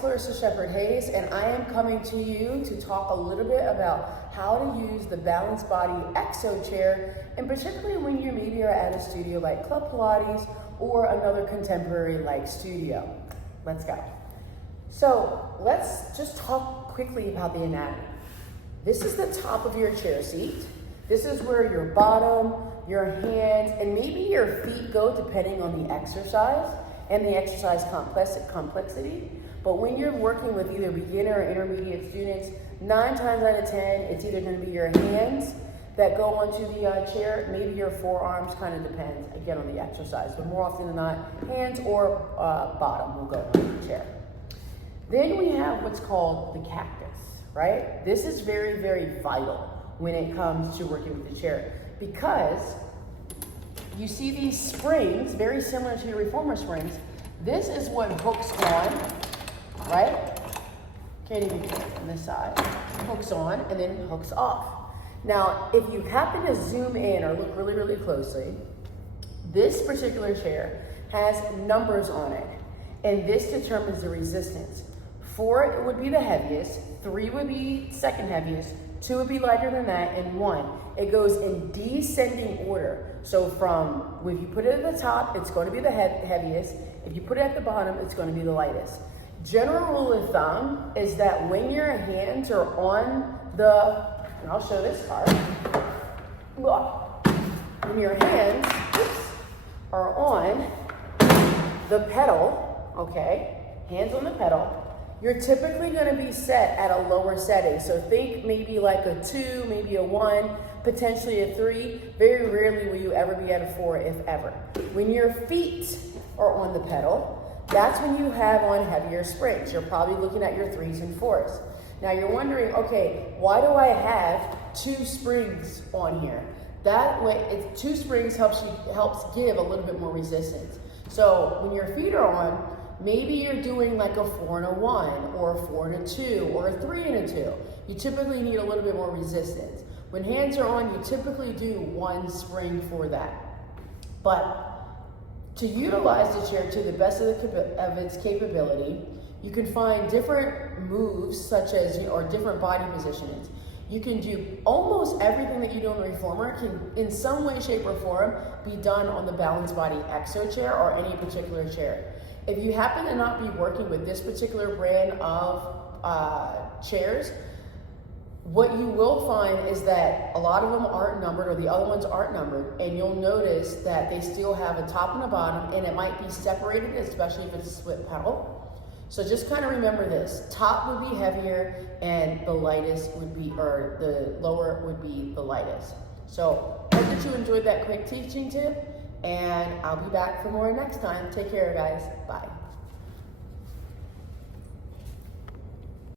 Clarissa Shepherd-Hayes, and I am coming to you to talk a little bit about how to use the Balanced Body Exo Chair, and particularly when you maybe are at a studio like Club Pilates or another contemporary like studio. Let's go. So let's just talk quickly about the anatomy. This is the top of your chair seat. This is where your bottom, your hands, and maybe your feet go depending on the exercise and the exercise complexity. But when you're working with either beginner or intermediate students, 9 times out of 10, it's either going to be your hands that go onto the chair, maybe your forearms, kind of depends, again, on the exercise. But more often than not, hands or bottom will go on the chair. Then we have what's called the cactus, right? This is very, very vital when it comes to working with the chair, because you see these springs, very similar to your reformer springs. This is what hooks on, right? Can't even get it from this side. Hooks on and then hooks off. Now, if you happen to zoom in or look really, really closely, this particular chair has numbers on it, and this determines the resistance. 4 would be the heaviest, 3 would be second heaviest, 2 would be lighter than that, and 1. It goes in descending order. So from, when you put it at the top, it's going to be the heaviest. If you put it at the bottom, it's going to be the lightest. General rule of thumb is that when your hands are on the, and I'll show this part. When your hands are on the pedal, okay, hands on the pedal, you're typically going to be set at a lower setting. So think maybe like a 2, maybe a 1, potentially a 3. Very rarely will you ever be at a 4, if ever. When your feet are on the pedal, that's when you have on heavier springs. You're probably looking at your 3s and 4s. Now you're wondering, okay, why do I have 2 springs on here? That way, 2 springs helps give a little bit more resistance. So when your feet are on, maybe you're doing like a 4 and a 1, or a 4 and a 2, or a 3 and a 2. You typically need a little bit more resistance. When hands are on, you typically do 1 spring for that. But to utilize the chair to the best of its capability, you can find different moves, such as, or different body positions. You can do almost everything that you do in the reformer can, in some way, shape, or form, be done on the Balanced Body Exo Chair or any particular chair. If you happen to not be working with this particular brand of chairs, what you will find is that a lot of them aren't numbered, or the other ones aren't numbered, and you'll notice that they still have a top and a bottom, and it might be separated, especially if it's a split pedal. So just kind of remember this. Top would be heavier, and the lightest would be, or the lower would be the lightest. So hope that you enjoyed that quick teaching tip, and I'll be back for more next time. Take care, guys. Bye.